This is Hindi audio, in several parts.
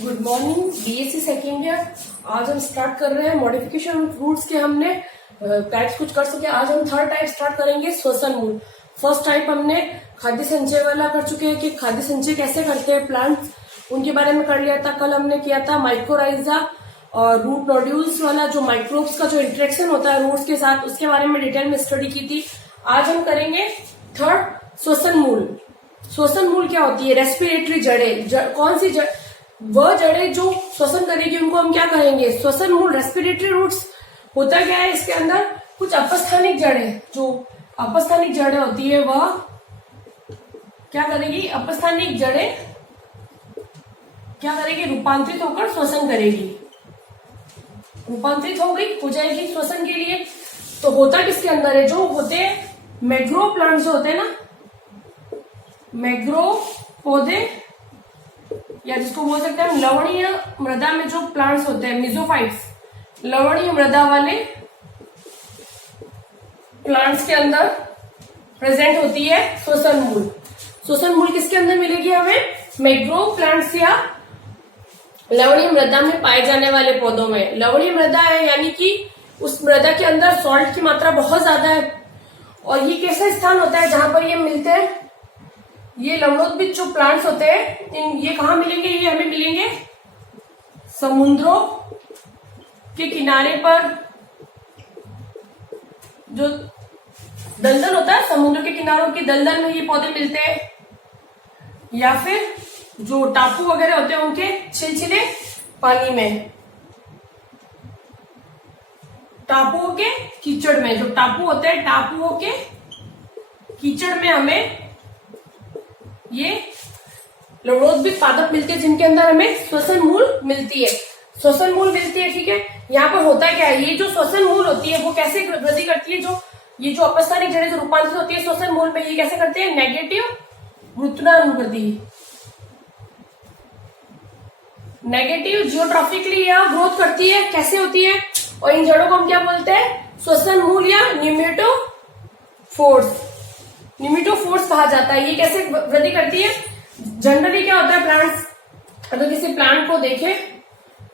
Good morning BSc second year. आज हम स्टार्ट कर रहे हैं मॉडिफिकेशन रूट्स के। हमने टाइप्स कुछ कर सके। आज हम थर्ड टाइप स्टार्ट करेंगे, श्वसन मूल। फर्स्ट टाइप हमने खाद्य संचय वाला कर चुके हैं कि खाद्य संचय कैसे करते हैं प्लांट्स, उनके बारे में कर लिया था। कल हमने किया था माइक्रोराइजा और रूट नोड्यूल्स वाला, जो माइक्रोब्स का जो इंटरेक्शन होता है रूट्स के साथ, उसके बारे में डिटेल में स्टडी की थी। आज हम करेंगे थर्ड श्वसन मूल। श्वसन मूल क्या होती है? रेस्पिरेटरी जड़ें। कौन सी वह जड़ें जो श्वसन करेगी उनको हम क्या कहेंगे? श्वसन मूल। रेस्पिरेटरी रूट्स होता क्या है इसके अंदर? कुछ अपस्थानिक जड़ें, जो अपस्थानिक जड़ें होती है वह क्या करेगी? अपस्थानिक जड़ें क्या करेगी? रूपांतरित होकर श्वसन करेगी। रूपांतरित हो जाएगी श्वसन के लिए। तो होता किसके अंदर है? जो होते हैं मैग्रो प्लांट्स जो होते हैं ना, मैग्रो पौधे, या जिसको बोल सकते हैं हम लवणीय मृदा में जो प्लांट्स होते हैं, मिजोफाइट्स, लवणीय मृदा वाले प्लांट्स के अंदर प्रेजेंट होती है श्वसन मूल। श्वसन मूल किसके अंदर मिलेगी हमें? मैग्रो प्लांट्स या लवणीय मृदा में पाए जाने वाले पौधों में। लवणीय मृदा है यानी कि उस मृदा के अंदर सॉल्ट की मात्रा बहुत ज्यादा है। और ये कैसा स्थान होता है जहां पर ये मिलते हैं? ये लवणोद्भिद जो प्लांट्स होते हैं, ये कहाँ मिलेंगे? ये हमें मिलेंगे समुद्रों के किनारे पर। जो दलदल होता है, समुद्र के किनारों की दलदल में ये पौधे मिलते हैं, या फिर जो टापू वगैरह होते हैं उनके छिलछिले पानी में, टापुओं के कीचड़ में। जो टापू होते हैं, टापुओं के कीचड़ में हमें ये लवणोद्भिद पादप मिलते हैं, जिनके अंदर हमें श्वसन मूल मिलती है। श्वसन मूल मिलती है, ठीक है। यहाँ पर होता क्या है? ये जो श्वसन मूल होती है वो कैसे वृद्धि करती है? जो ये जो अपस्थानिक जड़ें जो रूपांतरित होती है श्वसन मूल में, ये कैसे करते हैं? नेगेटिव गुरुत्वानुवृद्धि, नेगेटिव जियोट्रॉफिकली यह ग्रोथ करती है। कैसे होती है? और इन जड़ों को हम क्या बोलते हैं? श्वसन मूल या न्यूमेटोफोर्स। न्यूमेटोफोर्स कहा जाता है। ये कैसे वृद्धि करती है? जनरली क्या होता है, प्लांट्स, अगर किसी प्लांट को देखें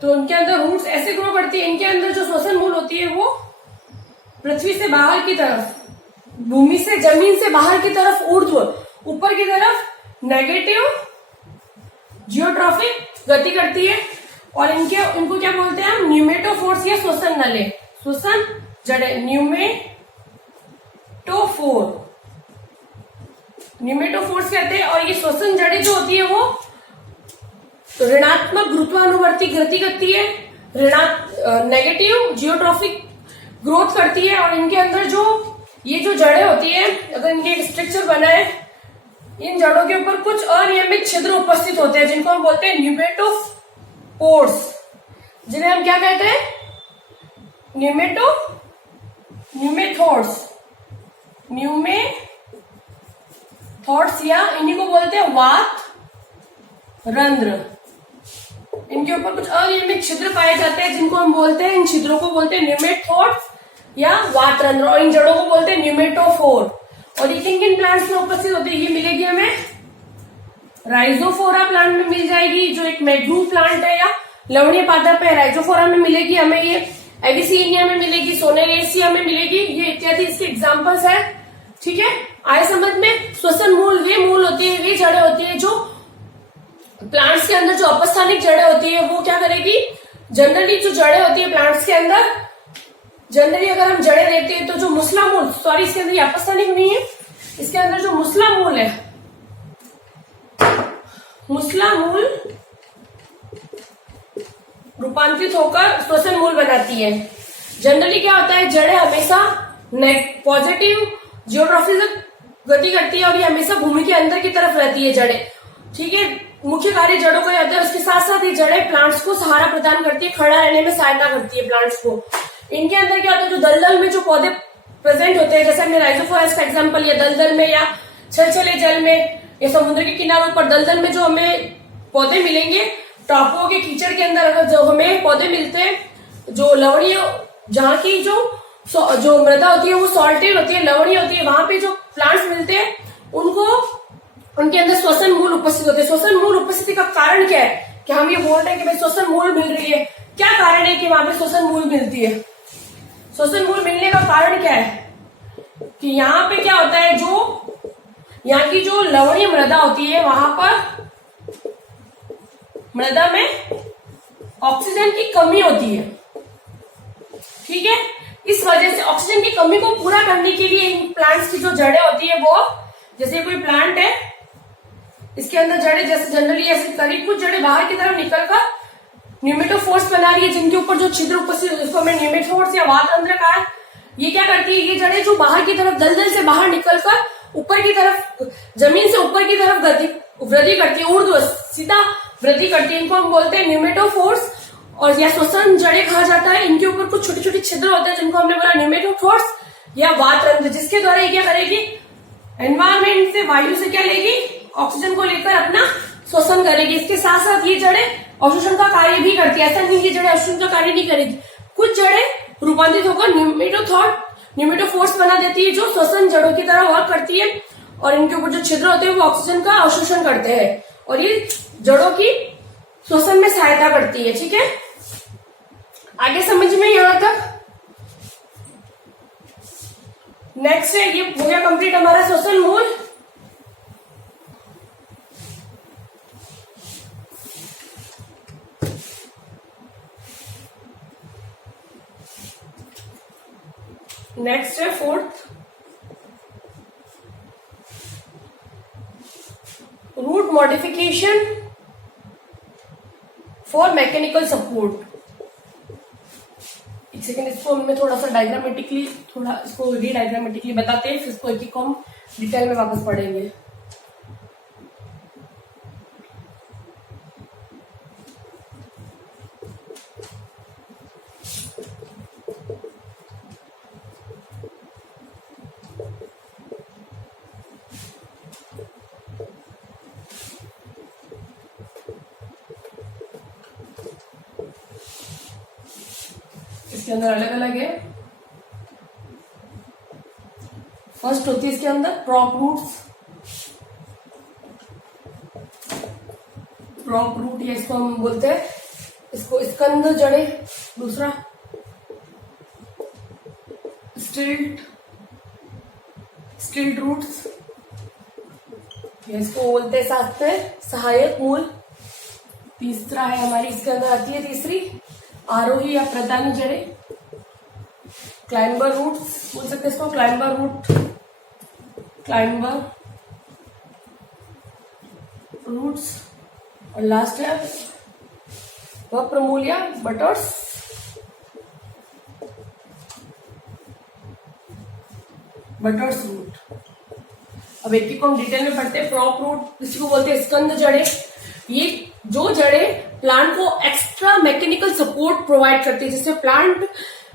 तो उनके अंदर रूट्स ऐसे ग्रो करती है। इनके अंदर जो श्वसन मूल होती है वो पृथ्वी से बाहर की तरफ, भूमि से, जमीन से बाहर की तरफ ऊर्ध्व, ऊपर की तरफ नेगेटिव जियोट्रॉफिक गति करती है। और इनको क्या बोलते हैं हम? न्यूमेटोफोर्स या श्वसन नले, श्वसन जड़े, न्यूमेटोफोर्स कहते हैं। और ये श्वसन जड़ें जो होती है वो ऋणात्मक गुरुत्वानुवर्ती गति करती है, नेगेटिव जियोट्रॉफिक ग्रोथ करती है। और इनके अंदर जो ये जो जड़ें होती है, अगर इनके एक स्ट्रक्चर बना है, इन जड़ों के ऊपर कुछ अनियमित छिद्र उपस्थित होते हैं, जिनको हम बोलते हैं न्यूमेटोफोर्स, जिन्हें हम क्या कहते हैं? न्यूमेथोर्स, या इन्हीं को बोलते हैं वात रंध्र। इनके ऊपर कुछ अनियमित छिद्र पाए जाते हैं, जिनको हम बोलते हैं, इन छिद्रों को बोलते हैं न्यूमेथोर्स या वात रंध्र। और इन जड़ों को बोलते हैं न्यूमेटोफोर। और ये किन किन प्लांट्स में उपस्थित होती है? ये मिलेगी हमें राइजोफोरा प्लांट में मिल जाएगी, जो एक मैग्रू प्लांट है या लवणीय पादप है। राइजोफोरा में मिलेगी हमें, ये एविसिनिया में मिलेगी, सोनेरेसिया में मिलेगी, ये इत्यादि इसके एग्जाम्पल्स है, ठीक है। आए समझ में? श्वसन मूल वे मूल होती है, वे जड़ें होती है जो प्लांट्स के अंदर, जो अपस्थानिक जड़ें होती है वो क्या करेगी? जनरली जो जड़ें होती है प्लांट्स के अंदर, जनरली अगर हम जड़ें देखते हैं तो जो मुसला मूल, सॉरी इसके अंदर अपस्थानिक नहीं है, इसके अंदर जो मुसला मूल है, मुसला मूल रूपांतरित होकर श्वसन मूल बनाती है। जनरली क्या होता है? जड़ें हमेशा पॉजिटिव जियोट्रॉफी से गति करती है और ये हमेशा भूमि के अंदर की तरफ रहती है जड़ें, ठीक है। मुख्य कार्य जड़ों का होता है। उसके साथ साथ ये जड़ें प्लांट्स को सहारा प्रदान करती है, खड़ा रहने में सहायता करती है प्लांट्स को। इनके अंदर क्या होता है? जो दलदल में जो पौधे प्रेजेंट होते हैं, जैसे हमने राइजोफोरस का एग्जांपल, या दलदल में या छलछले जल में या समुद्र के किनारों पर दलदल में जो हमें पौधे मिलेंगे, टापुओं के कीचड़ के अंदर अगर जो हमें पौधे मिलते हैं, जो लवणीय, जहाँ की जो मृदा होती है वो सॉल्टेड होती है, लवणीय होती है, वहां पे जो प्लांट्स मिलते हैं उनको उनके अंदर श्वसन मूल उपस्थित होते हैं। श्वसन मूल उपस्थिति का कारण क्या है? कि हम ये बोल रहे हैं कि भाई श्वसन मूल मिल रही है, क्या कारण है कि वहां पे श्वसन मूल मिलती है? श्वसन मूल मिलने का कारण क्या है कि यहाँ पे क्या होता है, जो यहाँ की जो लवणीय मृदा होती है वहां पर मृदा में ऑक्सीजन की कमी होती है। ठीक है, इस वजह से ऑक्सीजन की कमी को पूरा करने के लिए इन प्लांट्स की जो जड़ें होती है वो, जैसे कोई प्लांट है इसके अंदर जड़ें जैसे जनरली ऐसे करीब कुछ जड़ें बाहर की तरफ निकलकर न्यूमेटोफोर्स बना रही है, जिनके ऊपर जो छिद्र उपस्थित है उसको हमें न्यूमेटोफोर्स या वातरंध्र कहा है। ये क्या करती है, ये जड़ें जो बाहर की तरफ दलदल से बाहर निकलकर ऊपर की तरफ जमीन से ऊपर की तरफ वृद्धि करती है, ऊर्ध्व सीधा वृद्धि करती है, इनको हम बोलते हैं न्यूमेटोफोर्स और या श्वसन जड़ें कहा जाता है। इनके ऊपर कुछ छोटे छोटे छिद्र होते हैं जिनको हमने बोला न्यूमेटोफोर्स या वातरंध्र, जिसके द्वारा ये क्या करेगी, एनवायरमेंट से वायु से क्या लेगी, ऑक्सीजन को लेकर अपना श्वसन करेगी। इसके साथ साथ ये जड़ें अवशोषण का कार्य भी करती है, ऐसा नहीं ये जड़ें अवशोषण का कार्य नहीं करेगी, कुछ जड़ें रूपांतरित होकर न्यूमेटोफोर्स बना देती है जो श्वसन जड़ों की तरह वर्क करती है और इनके ऊपर जो छिद्र होते हैं वो ऑक्सीजन का अवशोषण करते हैं और ये जड़ों की श्वसन में सहायता करती है। ठीक है, आगे समझ में यहां तक। नेक्स्ट है, ये हो गया कंप्लीट हमारा श्वसन मूल। नेक्स्ट है fourth, root modification for mechanical support. एक सेकेंड, इसको मैं थोड़ा सा डायग्रामेटिकली थोड़ा इसको रीडायग्रामेटिकली बताते हैं, फिर इसको एक एक हम डिटेल में वापस पढ़ेंगे। इसके अंदर अलग अलग है। फर्स्ट होती है इसके अंदर प्रॉप रूट्स, प्रॉप रूट या इसको हम बोलते हैं इसको स्कंद जड़े। दूसरा स्टिल्ट रूट्स, इसको बोलते हैं साथ में सहायक मूल। तीसरा है हमारी इसके अंदर आती है तीसरी आरोही या प्रधानी जड़ें, क्लाइंबर रूट्स बोल सकते हैं इसको, क्लाइंबर रूट्स। और लास्ट है वक्र मूल या बटर्स रूट। अब एक को हम डिटेल में पढ़ते हैं। प्रॉप रूट इसी को बोलते हैं स्कंद जड़ें। ये जो जड़ें प्लांट को एक्स्ट्रा मैकेनिकल सपोर्ट प्रोवाइड करती है, जिससे प्लांट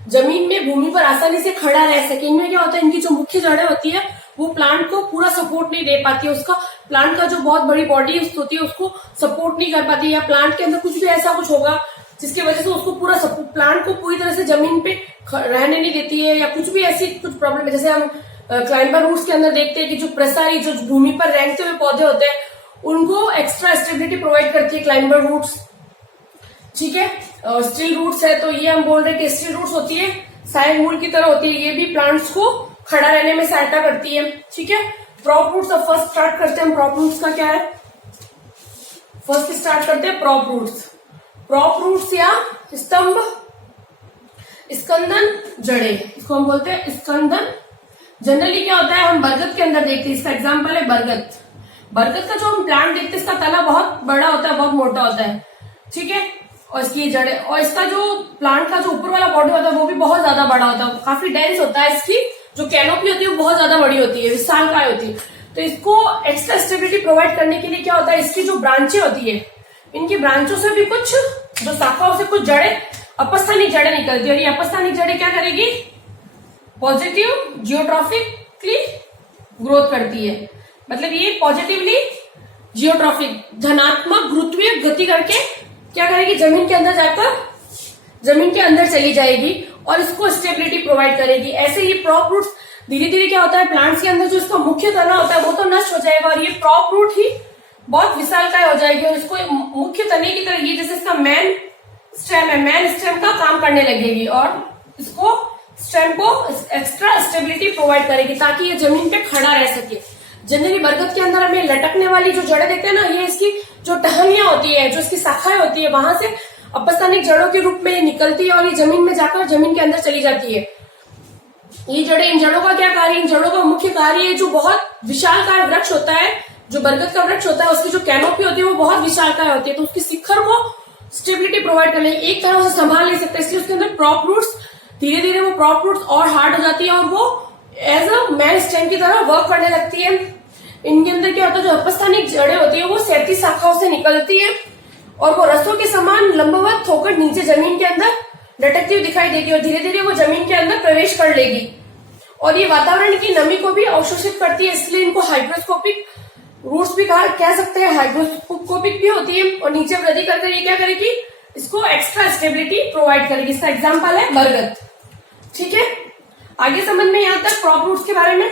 जमीन में भूमि पर आसानी से खड़ा रह सके। इनमें क्या होता है, इनकी जो मुख्य जड़ें होती है वो प्लांट को पूरा सपोर्ट नहीं दे पाती है, उसका प्लांट का जो बहुत बड़ी बॉडी होती है उसको सपोर्ट नहीं कर पाती है, या प्लांट के अंदर कुछ भी ऐसा कुछ होगा जिसकी वजह से उसको पूरा प्लांट को पूरी तरह से जमीन पे रहने नहीं देती है, या कुछ भी ऐसी कुछ प्रॉब्लम है। जैसे हम क्लाइंबर रूट्स के अंदर देखते हैं कि जो प्रसारी जो भूमि पर रेंगते हुए पौधे होते हैं उनको एक्स्ट्रा स्टेबिलिटी प्रोवाइड करती है क्लाइंबर रूट्स। ठीक है, और स्टिल रूट्स है तो ये हम बोल रहे हैं कि स्टिल रूट्स होती है सहायक मूल की तरह होती है, ये भी प्लांट्स को खड़ा रहने में सहायता करती है। ठीक है, प्रॉप रूट्स। अब फर्स्ट स्टार्ट करते हैं हम प्रॉप रूट्स का क्या है। फर्स्ट स्टार्ट करते हैं प्रॉप रूट्स। प्रॉप रूट्स या स्तंभ स्कंदन जड़ें, इसको हम बोलते हैं स्कंदन। जनरली क्या होता है, हम बरगद के अंदर देखते हैं, इसका एग्जाम्पल है बरगद। बरगद का जो हम प्लांट देखते हैं इसका तना बहुत बड़ा होता है, बहुत मोटा होता है। ठीक है, और इसकी जड़ें और इसका जो प्लांट का जो ऊपर वाला बॉडी होता है वो भी बहुत ज्यादा बड़ा होता है, काफी डेंस होता है। इसकी जो कैनोपी होती है वो बहुत ज्यादा बड़ी होती है, विशालकाय होती है। तो इसको एक्स्ट्रा स्टेबिलिटी प्रोवाइड करने के लिए क्या होता है, इसकी जो ब्रांचें होती है, इनकी ब्रांचों से भी कुछ जो शाखाओं से कुछ जड़ें अपस्थानिक जड़ें निकलती है, और ये अपस्थानिक जड़ें क्या करेगी, पॉजिटिव जियोट्रॉफिकली ग्रोथ करती है। मतलब ये पॉजिटिवली जियोट्रॉफिक धनात्मक गुरुत्वीय गति करके क्या करेगी, जमीन के अंदर जाकर जमीन के अंदर चली जाएगी और इसको स्टेबिलिटी प्रोवाइड करेगी। ऐसे ही प्रॉप रूट्स धीरे धीरे क्या होता है, प्लांट्स के अंदर जो इसका मुख्य तना होता है वो तो नष्ट हो जाएगा, और ये प्रॉप रूट ही बहुत विशालकाय हो जाएगी और इसको मुख्य तने की तरह, ये जैसे इसका मेन स्टेम है, मेन स्टेम का काम करने लगेगी और इसको स्टेम को एक्स्ट्रा स्टेबिलिटी प्रोवाइड करेगी ताकि ये जमीन पे खड़ा रह सके। जनरली बरगद के अंदर हमें लटकने वाली जो जड़ें देखते हैं ना, ये इसकी जो टहनियां होती है, जो इसकी शाखाएं होती है, वहां से अपस्थानिक जड़ों के रूप में ये निकलती है और ये जमीन में जाकर जमीन के अंदर चली जाती है। ये जड़ें, इन जड़ों का क्या कार्य, इन जड़ों का मुख्य कार्य है, जो बहुत विशालकाय वृक्ष होता है, जो बरगद का वृक्ष होता है, उसकी जो कैनोपी होती है वो बहुत विशालकाय होती है, तो उसकी शिखर को स्टेबिलिटी प्रोवाइड करने, एक तरह से संभाल नहीं सकते, इसलिए उसके अंदर प्रॉप रूट्स, धीरे धीरे वो प्रॉप रूट्स और हार्ड हो जाती है और वो एज अ मैन स्टेम की तरह वर्क करने लगती है। इनके अंदर क्या होता है, जो अपस्थानिक जड़ें होती है वो 37 शाखाओं से निकलती है और वो रसों के समान लंबवत होकर नीचे जमीन के अंदर लटकती हुई दिखाई देगी और धीरे धीरे वो जमीन के अंदर प्रवेश कर लेगी और ये वातावरण की नमी को भी अवशोषित करती है, इसलिए इनको हाइग्रोस्कोपिक रूट्स भी कह सकते हैं, हाइग्रोस्कोपिक भी होती है और नीचे वृद्धि करके ये क्या करेगी, इसको एक्स्ट्रा स्टेबिलिटी प्रोवाइड करेगी। इसका एग्जाम्पल है बरगद। ठीक है, आगे समझ में यहां तक क्रॉप रूट्स के बारे में।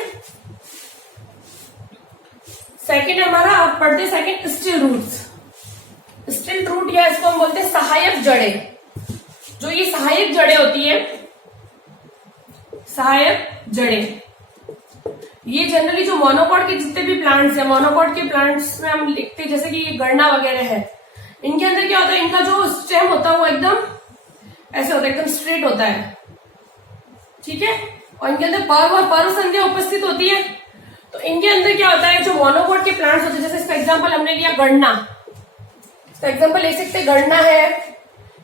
सेकेंड हमारा, आप पढ़ते second stilt roots. Stilt root या इसको हम बोलते हैं सहायक जड़ें। जो ये सहायक जड़ें होती है, सहायक जड़ें, ये जनरली जो मोनोकॉट के जितने भी प्लांट्स हैं, मोनोकॉट के प्लांट्स में हम लिखते हैं जैसे कि ये गन्ना वगैरह है, इनके अंदर क्या होता है, इनका जो स्टेम होता है वो एकदम ऐसे होता है, एकदम स्ट्रेट होता है। ठीक है, और इनके अंदर पर्व और पर्व संध्या उपस्थित होती है। तो इनके अंदर क्या होता है, जो मोनोकॉट के प्लांट्स होते हैं, जैसे इसका एग्जाम्पल हमने लिया गन्ना, इसका एग्जाम्पल ले सकते हैं, गन्ना है,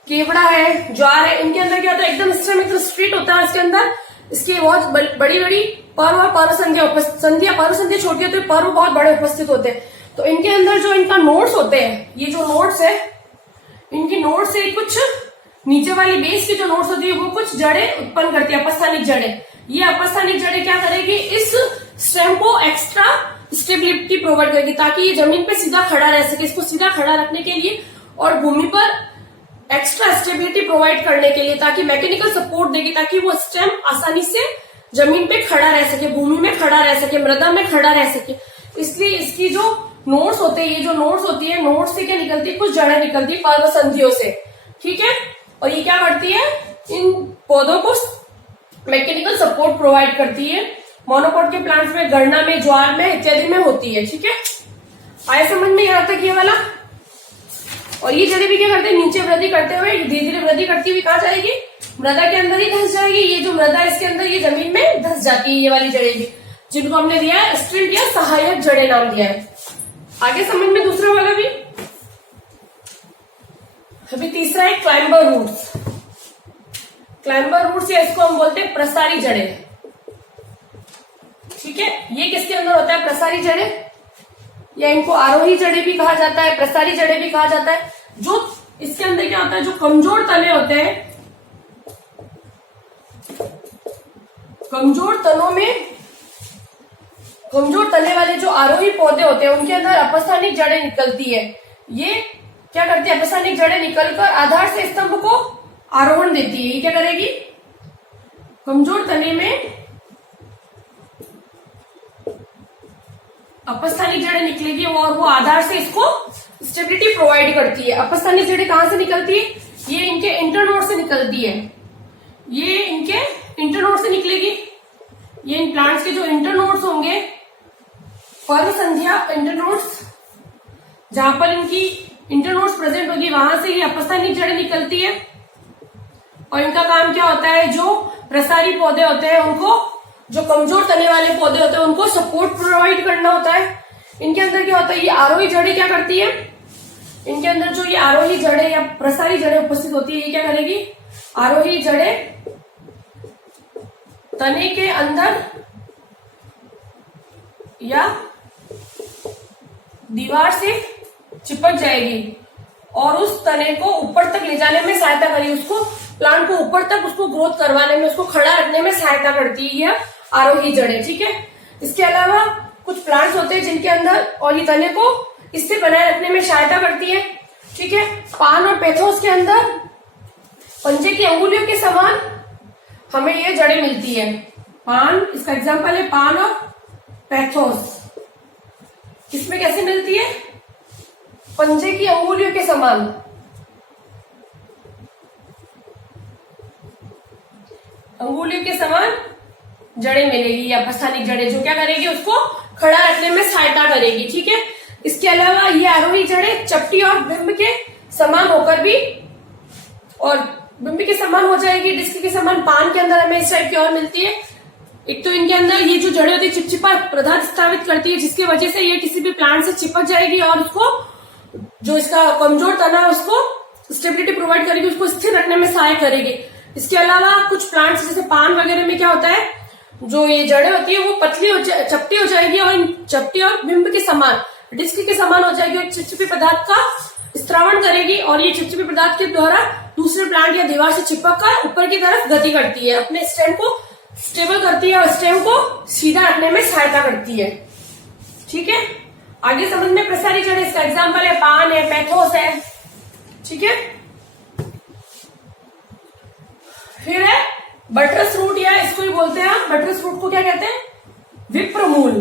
केवड़ा है, ज्वार है, इनके अंदर क्या होता है, एकदम स्टेम एकदम स्ट्रेट होता है, इसके अंदर इसकी बहुत बड़ी बड़ी पर्व और पर्व संध्या, पर्व संध्या छोटी होती है, पर्व बहुत बड़े उपस्थित होते हैं। तो इनके अंदर जो इनका नोड्स होते हैं, ये जो नोड्स है, इनकी नोड से कुछ नीचे वाली बेस की जो नोड्स होती है वो कुछ जड़ें उत्पन्न करती है, अपस्थानिक जड़ें। ये अपस्थानिक जड़ें क्या करेगी, इस स्टेम को एक्स्ट्रा स्टेबिलिटी प्रोवाइड करेगी ताकि ये जमीन पे सीधा खड़ा रह सके। इसको सीधा खड़ा रखने के लिए और भूमि पर एक्स्ट्रा स्टेबिलिटी प्रोवाइड करने के लिए, ताकि मैकेनिकल सपोर्ट देगी, ताकि वो स्टेम आसानी से जमीन पे खड़ा रह सके, भूमि में खड़ा रह सके, मृदा में खड़ा रह सके। इसलिए इसकी जो नोड्स होते हैं, ये जो नोड्स होती है, नोड्स से क्या निकलती है, कुछ जड़ें निकलती है पर्व संधियों से। ठीक है, और ये क्या करती है, इन पौधों को मैकेनिकल सपोर्ट प्रोवाइड करती है। मोनोकॉट के प्लांट्स में, गन्ना में, ज्वार में इत्यादि में होती है। ठीक है, आए समझ में यहां तक ये वाला। और ये जड़ें भी क्या करते हैं, नीचे वृद्धि करते हुए धीरे धीरे वृद्धि करती हुई कहां जाएगी, मृदा के अंदर ही धंस जाएगी। ये जो मृदा है इसके अंदर ये जमीन में धंस जाती है, ये वाली जड़ें भी, जिनको हमने दिया है स्टिल्ट या सहायक जड़ें नाम दिया है। आगे समझ में दूसरा वाला भी। अभी तीसरा है क्लाइंबर रूट्स। क्लाइंबर रूट्स या इसको हम बोलते हैं प्रसारी जड़ें। ठीक है, ये किसके अंदर होता है, प्रसारी जड़ें, या इनको आरोही जड़ें भी कहा जाता है, प्रसारी जड़ें भी कहा जाता है। जो इसके अंदर क्या होता है, जो कमजोर तने होते हैं, कमजोर तनों में, कमजोर तने वाले जो आरोही पौधे होते हैं उनके अंदर अपस्थानिक जड़ें निकलती है। ये क्या करती है, अपस्थानिक जड़ें निकलकर आधार से स्तंभ को आरोहण देती है। ये क्या करेगी, कमजोर तने में अपस्थानिक जड़ें निकलेगी और वो आधार से इसको स्टेबिलिटी प्रोवाइड करती है। अपस्थानिक जड़ें कहां से निकलती है, ये इनके इंटरनोड से निकलती है, ये इनके इंटरनोड से निकलेगी। ये इन प्लांट्स के जो इंटरनोड्स होंगे, पर्व संध्या इंटरनोड्स, जहां पर इनकी इंटरनोड्स प्रेजेंट होगी वहां से ये अपस्थानिक जड़ें निकलती है। और इनका काम क्या होता है, जो प्रसारी पौधे होते हैं उनको, जो कमजोर तने वाले पौधे होते हैं उनको सपोर्ट प्रोवाइड करना होता है। इनके अंदर क्या होता है, ये आरोही जड़ें क्या करती है, इनके अंदर जो ये आरोही जड़ें या प्रसारी जड़ें उपस्थित होती है, ये क्या करेगी, आरोही जड़ें तने के अंदर या दीवार से चिपक जाएगी और उस तने को ऊपर तक ले जाने में सहायता करेगी, उसको प्लांट को ऊपर तक उसको ग्रोथ करवाने में, उसको खड़ा रखने में सहायता करती है यह आरोही जड़ें। ठीक है, इसके अलावा कुछ प्लांट्स होते हैं जिनके अंदर, और ये तने को इससे बनाए रखने में सहायता करती है। ठीक है, पान और पैथोस के अंदर पंजे की अंगुलियों के समान हमें ये जड़ें मिलती है। पान, इसका एग्जाम्पल है पान और पैथोस। इसमें कैसे मिलती है, पंजे की अंगुलियों के समान, अंगुलियों के समान जड़ें मिलेगी या अपस्थानिक जड़ें, जो क्या करेगी, उसको खड़ा रखने में सहायता करेगी। ठीक है। इसके अलावा ये आरोही जड़ें चपटी और बिंब के समान होकर भी, और बिंब के समान हो जाएगी, डिस्क के समान पान के अंदर हमें इस टाइप की और मिलती है। एक तो इनके अंदर ये जो जड़ें होती है चिपचिपा पदार्थ स्थापित करती है, जिसकी वजह से ये किसी भी प्लांट से चिपक जाएगी और उसको, जो इसका कमजोर तना है उसको स्टेबिलिटी प्रोवाइड करेगी, उसको स्थिर रखने में सहायक करेगी। इसके अलावा कुछ प्लांट्स जैसे पान वगैरह में क्या होता है, जो ये जड़ें होती है वो पतली चपटी हो जाएगी और इन चपटी और बिंब के समान, डिस्क के समान हो जाएगी और चिपचिपी पदार्थ का स्त्रावण करेगी, और ये चिपचिपी पदार्थ के द्वारा दूसरे प्लांट या दीवार से चिपक कर ऊपर की तरफ गति करती है, अपने स्टेम को स्टेबल करती है और स्टेम को सीधा रखने में सहायता करती है। ठीक है। आगे समझ में प्रसारी जड़ें, इसका एग्जाम्पल है पान है, पैथोस है। ठीक है। फिर है बटरस रूट, या इसको ही बोलते हैं हम, बटरस रूट को क्या कहते हैं, विप्रमूल,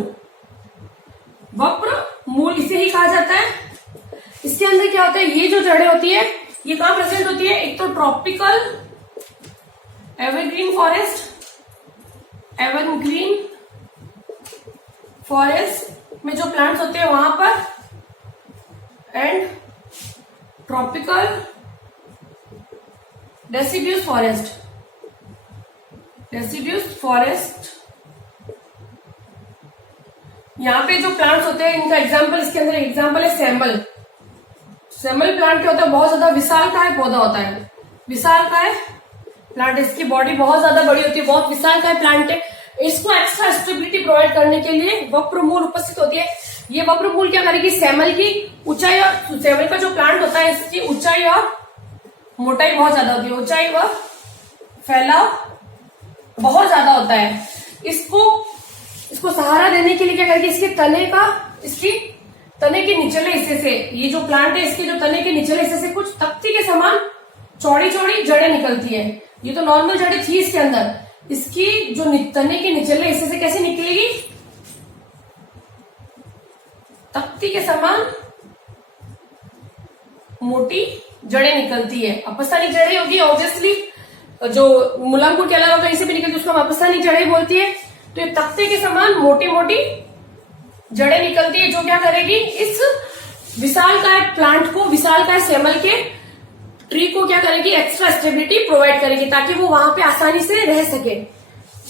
वक्र मूल इसे ही कहा जाता है। इसके अंदर क्या होता है, ये जो जड़ें होती है ये कहां प्रेजेंट होती है, एक तो tropical evergreen forest, evergreen forest में जो प्लांट्स होते हैं वहां पर, and tropical deciduous forest, deciduous forest, यहाँ पे जो प्लांट्स होते हैं इनका एग्जाम्पल, इसके अंदर एग्जाम्पल है सैमल। सैमल प्लांट क्या होता है, बहुत ज्यादा विशालकाय पौधा होता है, विशालकाय प्लांट, इसकी बॉडी बहुत ज्यादा बड़ी होती है, बहुत विशालकाय प्लांट है। इसको एक्स्ट्रा स्टेबिलिटी प्रोवाइड करने के लिए वक्रमूल उपस्थित होती है। ये वक्रमूल क्या करेगी, सैमल की ऊंचाई, और सैमल का जो प्लांट होता है इसकी ऊंचाई और मोटाई बहुत ज्यादा होती है, ऊंचाई व फैलाव बहुत ज्यादा होता है। इसको सहारा देने के लिए क्या करेगी, इसके तने का, इसकी तने के निचले हिस्से से, ये जो प्लांट है इसके जो तने के निचले हिस्से से कुछ तख्ती के समान चौड़ी चौड़ी जड़ें निकलती है। ये तो नॉर्मल जड़ें थी इसके अंदर, इसकी जो तने के निचले हिस्से से कैसे निकलेगी, तख्ती के समान मोटी जड़ें निकलती है। अपस्थानिक जड़ें होगी ऑब्वियसली, जो मूलांकुर के अलावा कहीं से भी निकलती है उसको हम अपस्थानिक जड़ें बोलती है। तो ये तख्ते के समान मोटी मोटी जड़ें निकलती है, जो क्या करेगी, इस विशालकाय प्लांट को, विशालकाय सैमल के ट्री को क्या करेगी, एक्स्ट्रा स्टेबिलिटी प्रोवाइड करेगी, ताकि वो वहां पे आसानी से रह सके।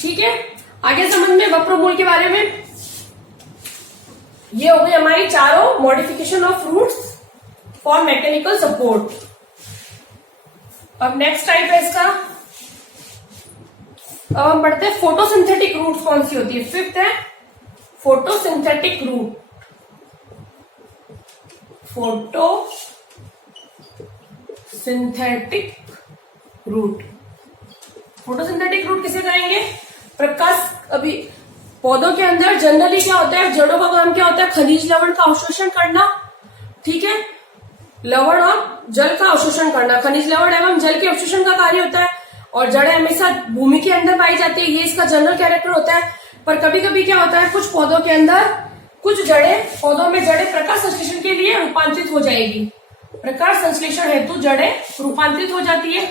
ठीक है। आगे समझ में वक्रमूल के बारे में, ये हो गई हमारी चारों modification of roots for mechanical support. अब नेक्स्ट टाइप है इसका, अब हम पढ़ते हैं फोटोसिंथेटिक रूट्स कौन सी होती है। फिफ्थ है photosynthetic root. Photosynthetic root, photosynthetic root किसे कहेंगे, प्रकाश, अभी पौधों के अंदर जनरली क्या होता है, जड़ों का काम क्या होता है, खनिज लवण का अवशोषण करना। ठीक है। लवण और जल का अवशोषण करना, खनिज लवण एवं जल के अवशोषण का कार्य होता है, और जड़ें हमेशा भूमि के अंदर पाई जाती है, ये इसका जनरल कैरेक्टर होता है। पर कभी कभी क्या होता है, कुछ पौधों के अंदर, कुछ जड़ें, पौधों में जड़ें प्रकाश संश्लेषण के लिए रूपांतरित हो जाएगी, प्रकाश संश्लेषण हेतु जड़ें रूपांतरित हो जाती है,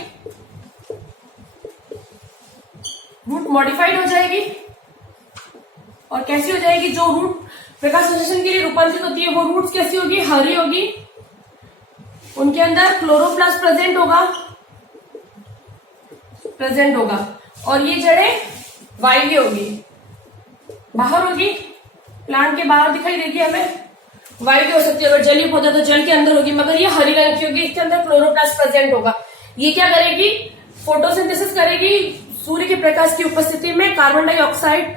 रूट मॉडिफाइड हो जाएगी। और कैसी हो जाएगी, जो रूट प्रकाश संश्लेषण के लिए रूपांतरित होती है वो रूट्स कैसी होगी, हरी होगी, उनके अंदर क्लोरोप्लास्ट प्रेजेंट होगा, और ये जड़ें वायवीय होगी, बाहर होगी, प्लांट के बाहर दिखाई देगी हमें, वायवीय हो सकती है। अगर जलीय पौधा तो जल के अंदर होगी, मगर ये हरी रंग की होगी, इसके अंदर क्लोरोप्लास्ट प्रेजेंट होगा। ये क्या करेगी, फोटोसिंथेसिस करेगी, सूर्य के प्रकाश की उपस्थिति में कार्बन डाइऑक्साइड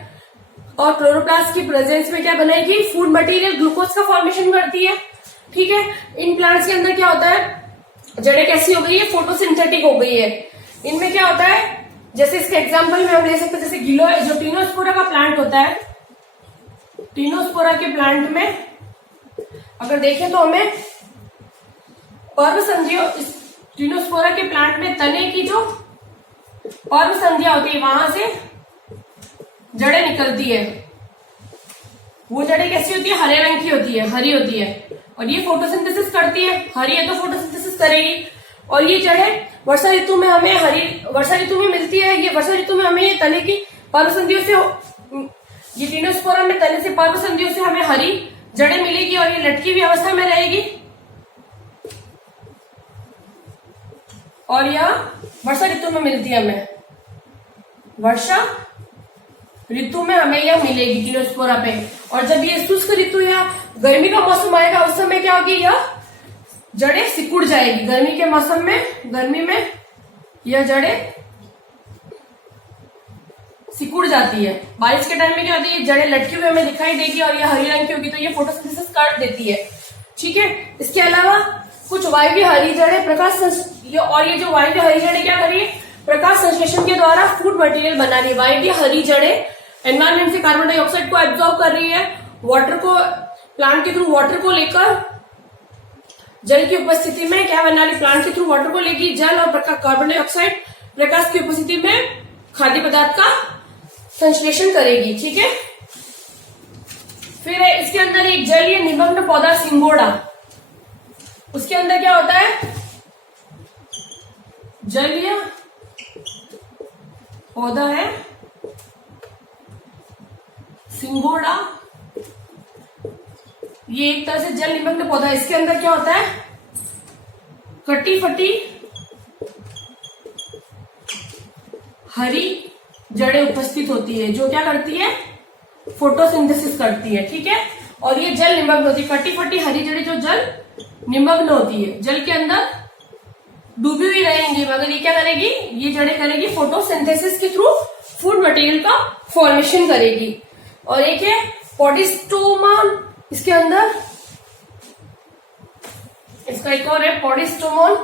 और क्लोरोप्लास्ट की प्रेजेंस में क्या बनाएगी, फूड मटेरियल ग्लूकोज का फॉर्मेशन करती है। ठीक है। इन प्लांट्स के अंदर क्या होता है, जड़ें कैसी हो गई है, फोटोसिंथेटिक हो गई है। इनमें क्या होता है, जैसे इसके एग्जांपल में हम ले सकते हैं, जैसे गिलो, जो टीनोस्पोरा का प्लांट होता है, टीनोस्पोरा के प्लांट में अगर देखें तो हमें पर्व संधियों, टीनोस्पोरा के प्लांट में तने की जो पर्व संधिया होती है वहां से जड़ें निकलती है। वो जड़ें कैसी होती है, हरे रंग की होती है, हरी होती है। और ये फोटोसिंथेसिस करती है, हरी है तो फोटोसिंथेसिस करेगी। और ये जड़ है वर्षा ऋतु में हमें वर्षा ऋतु में मिलती है। ये वर्षा ऋतु में हमें ये तने की पर्वसंधियों से, ये टिनोस्पोरम में तने से पर्वसंधियों से हमें हरी जड़ें मिलेगी और ये लटकी हुई अवस्था में रहेगी। और यह वर्षा ऋतु में मिलती है हमें, वर्षा ऋतु में हमें यह मिलेगी टिनोस्पोरा पे। और जब ये शुष्क ऋतु या गर्मी का मौसम आएगा उस समय क्या होगी, यह जड़ें सिकुड़ जाएगी। गर्मी के मौसम में, गर्मी में यह जड़ें सिकुड़ जाती है। बारिश के टाइम में क्या होती है, जड़ें लटकी हुई हमें दिखाई देगी और यह हरी रंग की होगी, तो ये फोटोसिंथेसिस कर देती है। ठीक है, इसके अलावा कुछ वायवीय हरी जड़ें और ये जो वायवीय हरी जड़ें क्या कर रही है, प्रकाश संश्लेषण के द्वारा फूड मटेरियल बना रही है। वायवीय हरी जड़ें एनवायरमेंट से कार्बन डाइऑक्साइड को एब्जॉर्ब कर रही है, वाटर को, प्लांट के थ्रू वाटर को लेकर जल की उपस्थिति में क्या बना रही, प्लांट के थ्रू वाटर को लेगी, जल और कार्बन डाइऑक्साइड प्रकाश की उपस्थिति में खाद्य पदार्थ का संश्लेषण करेगी। ठीक है, फिर इसके अंदर एक जलीय निमग्न पौधा सिंगोड़ा, उसके अंदर क्या होता है, जलीय पौधा है सिंगोड़ा, ये एक तरह से जल निमग्न पौधा है। इसके अंदर क्या होता है, कटी फटी हरी जड़ें उपस्थित होती है जो क्या करती है, फोटोसिंथेसिस करती है। ठीक है, और ये जल निमग्न होती है, कटी फटी हरी जड़ें जो जल निमग्न होती है, जल के अंदर डूबी हुई रहेंगी, मगर ये क्या करेगी, ये जड़ें करेगी फोटोसिंथेसिस के थ्रू फूड मटेरियल का फॉर्मेशन करेगी। और एक है पॉडिस्टोमन, इसके अंदर इसका एक और है पॉडिस्टोमन,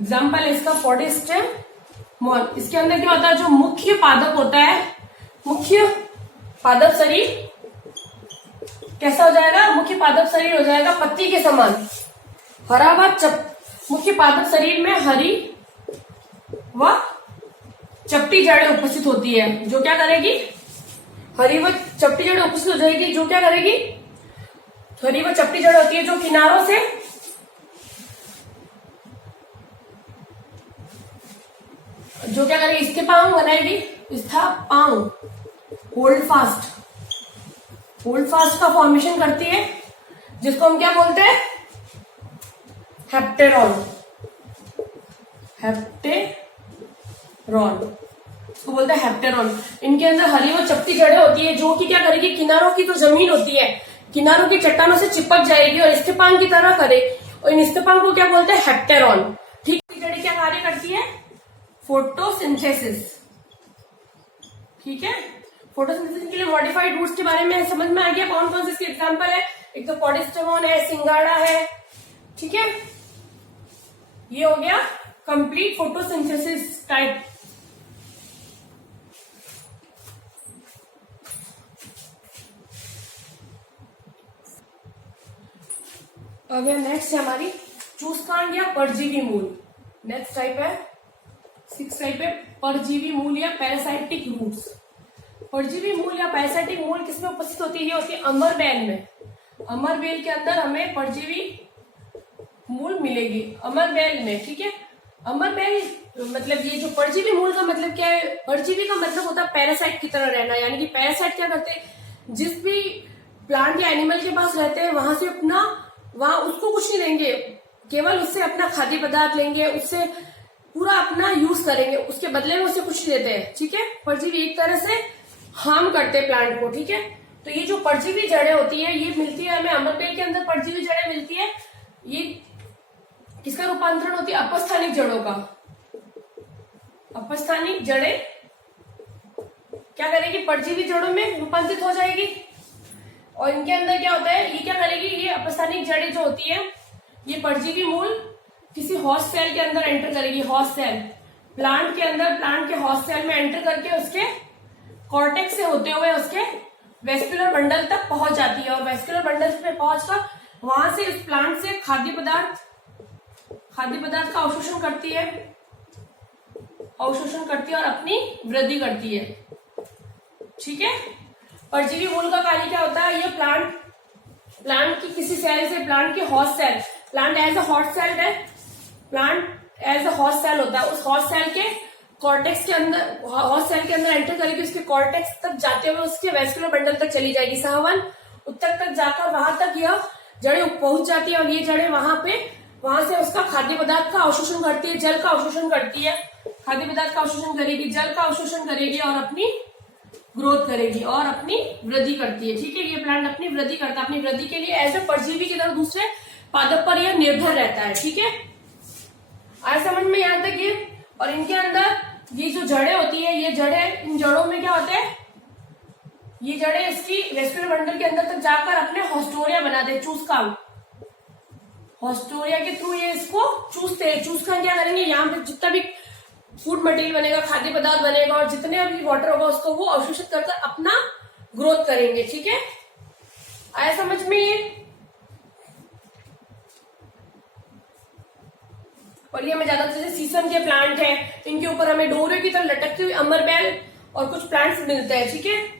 एग्जाम्पल है इसका पॉडिस्टोमन। इसके अंदर क्या होता है, जो मुख्य पादप होता है, मुख्य पादप शरीर कैसा हो जाएगा, मुख्य पादप शरीर हो जाएगा पत्ती के समान हरा व मुख्य पादप शरीर में हरी व चपटी जड़ें उपस्थित होती है जो क्या करेगी, हरी व चपटी जड़ें उपस्थित हो जाएगी जो क्या करेगी, हरी व चपटी जड़ होती है जो किनारों से जो क्या करेगी, स्थिपांग बनाएगी, स्थिपांग, होल्ड फास्ट का फॉर्मेशन करती है, जिसको हम क्या बोलते हैं, हेप्टेरॉन, इसको बोलते हैं हेप्टेरॉन। इनके अंदर हरी व चपटी जड़ें होती है जो कि क्या करेगी, किनारों की जो जमीन होती है, किनारों की चट्टानों से चिपक जाएगी और स्थिपांग की तरह करे, और इन स्थिपांग को क्या बोलते हैं, हेप्टेरॉन। ठीक, जड़ें क्या कार्य करती है, फोटोसिंथेसिस। ठीक है, फोटोसिंथेसिस के लिए मॉडिफाइड रूट्स के बारे में समझ में आ गया, कौन कौन से इसके एग्जांपल है, एक तो पॉडिस्टोमन है, सिंगाड़ा है। ठीक है, ये हो गया कंप्लीट फोटोसिंथेसिस टाइप। अब नेक्स्ट है हमारी चूसकांड या परजीवी मूल। नेक्स्ट टाइप है, 6 टाइप है परजीवी मूल या पैरासाइटिक रूट्स। परजीवी मूल या पैरासाइटिक मूल किसमें उपस्थित होती है, ये होती है अमरबेल में। अमरबेल के अंदर हमें परजीवी मूल मिलेगी, अमरबेल में। ठीक है, अमरबेल मतलब ये जो परजीवी मूल का मतलब क्या है, परजीवी का मतलब होता है पैरासाइट की तरह रहना, यानी कि पैरासाइट क्या करते हैं, जिस भी प्लांट या एनिमल के पास रहते हैं वहां से वहां उसको कुछ नहीं देंगे, केवल उससे अपना खाद्य पदार्थ लेंगे, उससे पूरा अपना यूज करेंगे, उसके बदले में उससे कुछ देते हैं। ठीक है, परजीवी एक तरह से हार्म करते हैं प्लांट को। ठीक है, तो ये जो परजीवी जड़ें होती है ये मिलती है हमें, अमरबेल के अंदर परजीवी जड़ें मिलती है। ये किसका रूपांतरण होती है, अपस्थानिक जड़ों का। अपस्थानिक जड़ें क्या करेगी, परजीवी जड़ों में रूपांतरित हो जाएगी, और इनके अंदर क्या होता है, ये क्या करेगी, ये अपस्थानिक जड़ें जो होती है, ये परजीवी मूल किसी होस्ट सेल के अंदर एंटर करेगी। होस्ट सेल, प्लांट के अंदर, प्लांट के होस्ट सेल में एंटर करके उसके कॉर्टेक्स से होते हुए उसके वेस्कुलर बंडल तक पहुंच जाती है, और वेस्कुलर बंडल पे पहुंचकर वहां से उस प्लांट से खाद्य पदार्थ का अवशोषण करती है और अपनी वृद्धि करती है। ठीक है। परजीवी मूल का कार्य क्या होता है, ये प्लांट की किसी सेल से, प्लांट की host cell, plant as a host cell है, plant as a host cell होता है, उस हॉस्ट सेल के कॉर्टेक्स के अंदर, हॉस्ट सेल के अंदर एंटर करेगी, उसके कॉर्टेक्स तक जाते हुए उसके वेस्कुलर बंडल तक चली जाएगी, सहवन उत्तक तक जाकर वहां तक यह जड़ें पहुंच जाती है और ये जड़ें वहां से उसका खाद्य पदार्थ का अवशोषण करती है, जल का अवशोषण करती है, खाद्य पदार्थ का अवशोषण करेगी, जल का अवशोषण करेगी और अपनी ग्रोथ करेगी और अपनी वृद्धि करती है। ठीक है, ये प्लांट अपनी वृद्धि करता है, अपनी वृद्धि के लिए एज ए परजीवी की तरह दूसरे पादप पर यह निर्भर रहता है। ठीक है, आया समझ में यहाँ तक ये। और इनके अंदर ये जो जड़ें होती है, ये जड़ें, इन जड़ों में क्या होते हैं, ये जड़ें इसकी वेस्कुलर बंडल के अंदर तक जाकर अपने हॉस्टोरिया बनाते हैं, चूसकांग, हॉस्टोरिया के थ्रू ये इसको चूसते हैं। चूसकांग क्या करेंगे, यहाँ पे जितना भी फूड मटेरियल बनेगा, खाद्य पदार्थ बनेगा और जितने भी वाटर होगा उसको वो अवशोषित कर अपना ग्रोथ करेंगे। ठीक है, आया समझ में ये। और ये हमें ज्यादातर जैसे शीशम के प्लांट है, इनके ऊपर हमें डोरे की तरह लटकती हुई अमरबेल और कुछ प्लांट्स मिलते हैं। ठीक है,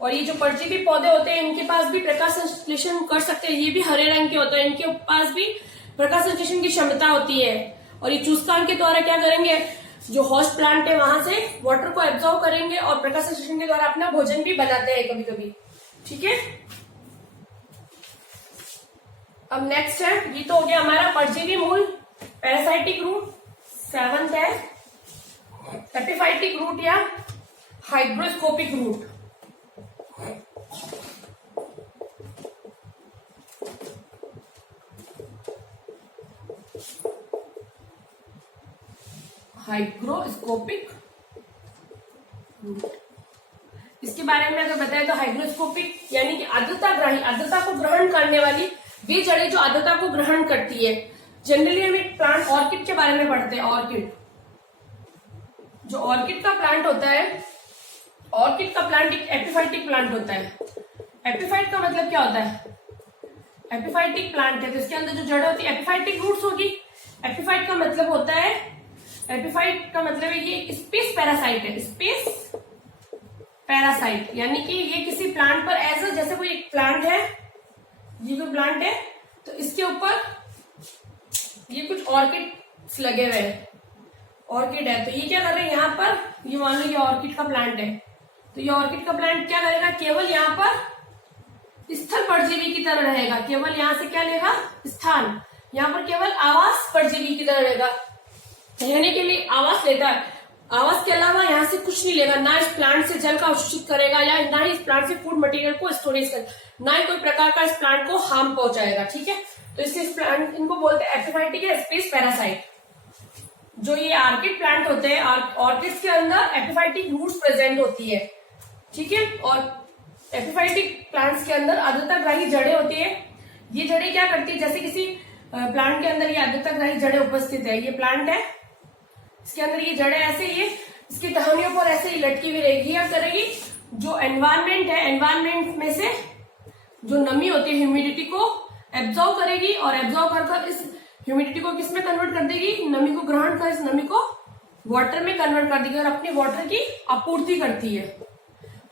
और ये जो परजीवी पौधे होते हैं इनके पास भी प्रकाश संश्लेषण कर सकते हैं, ये भी हरे रंग के होते हैं, इनके पास भी प्रकाश संश्लेषण की क्षमता होती है। और ये चूसकांग के द्वारा क्या करेंगे, जो होस्ट प्लांट है वहां से वाटर को एब्जॉर्व करेंगे और प्रकाश संश्लेषण के द्वारा अपना भोजन भी बनाते हैं कभी कभी। ठीक है, अब नेक्स्ट है, ये तो हो गया हमारा परजीवी मूल, पैरासाइटिक रूट। 7th है एपिफाइटिक रूट या हाइग्रोस्कोपिक रूट। हाइग्रोस्कोपिक रूट, इसके बारे में अगर बताएं तो हाइग्रोस्कोपिक यानी कि आर्द्रताग्राही, आर्द्रता को ग्रहण करने वाली वे जड़ें जो आर्द्रता को ग्रहण करती है। जनरली हम एक प्लांट ऑर्किड के बारे में पढ़ते हैं। ऑर्किड, जो ऑर्किड का प्लांट होता है, ऑर्किड का प्लांट एक एपिफाइटिक प्लांट होता है। एपिफाइट का मतलब क्या होता है, एपिफाइटिक प्लांट है तो इसके अंदर जो जड़ होती है एपिफाइटिक रूट्स होगी। एपिफाइट का मतलब होता है, एपिफाइट का मतलब है ये स्पेस पैरासाइट है, स्पेस पैरासाइट, यानी कि ये किसी प्लांट पर ऐसा, जैसे कोई एक प्लांट है, ये कोई प्लांट है तो इसके ऊपर ये कुछ ऑर्किड्स लगे हुए हैं, ऑर्किड है तो ये क्या कर रहे हैं यहाँ पर, ये मान लो ये ऑर्किड का प्लांट है तो ये ऑर्किड का प्लांट क्या करेगा, केवल यहाँ पर स्थल परजीवी की तरह रहेगा, केवल यहाँ से क्या लेगा, स्थान, यहाँ पर केवल आवास परजीवी की तरह रहेगा, रहने के लिए आवास लेता है, आवास के अलावा यहाँ से कुछ नहीं लेगा, ना इस प्लांट से जल का अवशोषित करेगा या ना ही इस प्लांट से फूड मटेरियल को स्टोरेज करेगा, ना ही कोई प्रकार का इस प्लांट को हार्म पहुंचाएगा। ठीक है, तो इससे इस प्लांट, इनको बोलते हैं एपिफाइटिक या स्पेस पैरासाइट। जो ये ऑर्किड प्लांट होते हैं, ऑर्किड्स के अंदर एपिफाइटिक रूट्स प्रेजेंट होती है। ठीक है, और एपिफाइटिक प्लांट्स के अंदर आर्द्रताग्राही जड़ें होती है। ये जड़ें क्या करती है, जैसे किसी प्लांट के अंदर ये आर्द्रताग्राही जड़ें उपस्थित है, ये प्लांट है, इसके अंदर ये जड़ें ऐसे ही इसकी टहनियों पर ऐसे ही लटकी हुई रहेगी, या करेगी जो एनवायरमेंट है, एनवायरमेंट में से जो नमी होती है, ह्यूमिडिटी को एब्जॉर्व करेगी और एब्जॉर्व कर इस ह्यूमिडिटी को किस में कन्वर्ट कर देगी, नमी को ग्रहण कर इस नमी को वाटर में कन्वर्ट कर देगी और अपनी वाटर की आपूर्ति करती है।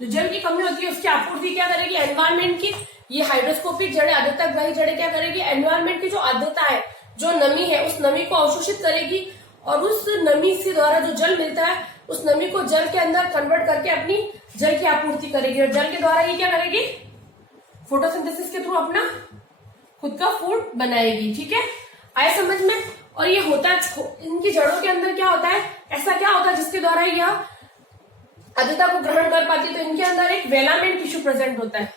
जो जल की कमी होती है उसकी आपूर्ति क्या करेगी, एनवायरमेंट की। ये हाइड्रोस्कोपिक जड़ें, आर्द्रताग्राही जड़ें क्या करेगी, एनवायरमेंट की जो आर्द्रता है, जो नमी है, उस नमी को अवशोषित करेगी और उस नमी से द्वारा जो जल मिलता है उस नमी को जल के अंदर कन्वर्ट करके अपनी जल की आपूर्ति करेगी और जल के द्वारा ये क्या करेगी, फोटोसिंथेसिस के थ्रू अपना खुद का फूड बनाएगी। ठीक है, आया समझ में। और ये होता है, इनकी जड़ों के अंदर क्या होता है, ऐसा क्या होता है जिसके द्वारा यह आर्द्रता को ग्रहण कर पाती है, तो इनके अंदर एक वेलामेंट टिश्यू प्रेजेंट होता है।